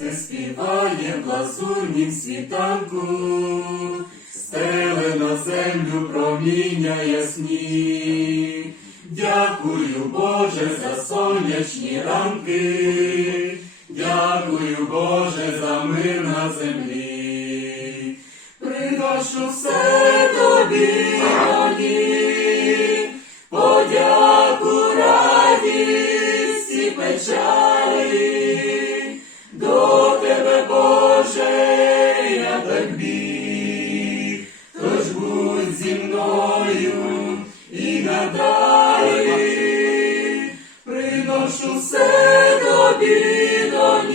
Заспіває в лазурнім світанку, стеле на землю проміння ясні. Дякую, Боже, за сонячні ранки, дякую, Боже, за мир на землі. Приношу все тобі, Ані,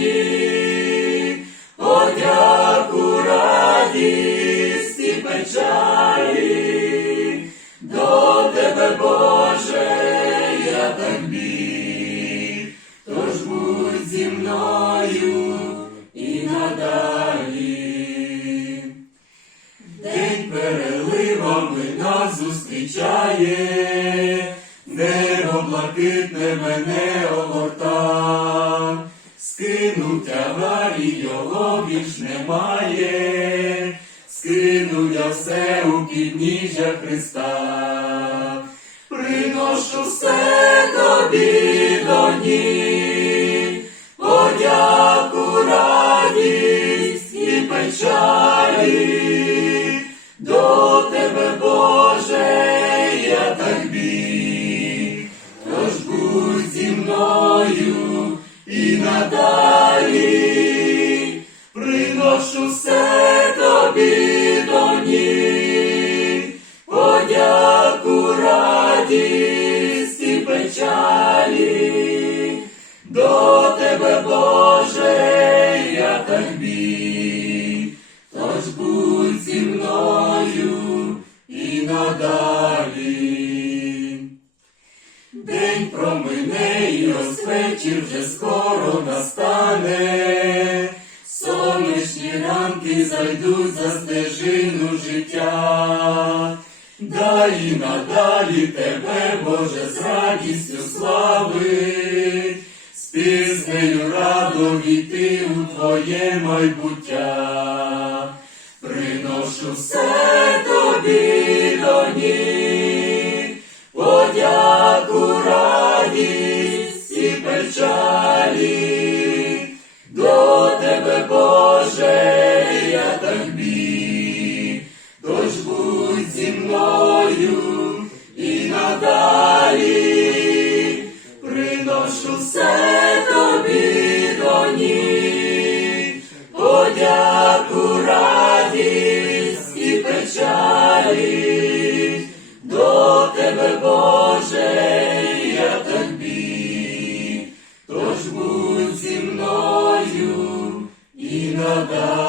до ніг, подяку, радість до тебе, Боже, я так тож будь зі мною і надалі. День переливами нас зустрічає, небо блакитне мене огорта, скинув тягар і його більш немає, скинув я все у підніжжя Христа, приношу все тобі до ніг, і надалі, приношу все вечір вже скоро настане. Сонячні ранки зайдуть за стежину життя. Дай і надалі тебе, Боже, з радістю слави, з піснею радо війти у твоє майбуття. Приношу все тобі до ніг, печалі, до тебе, Боже, я так біг, тож будь зі мною і надалі, приношу все тобі до ніг, подяку, радість і печалі, до тебе, Боже, біг, тож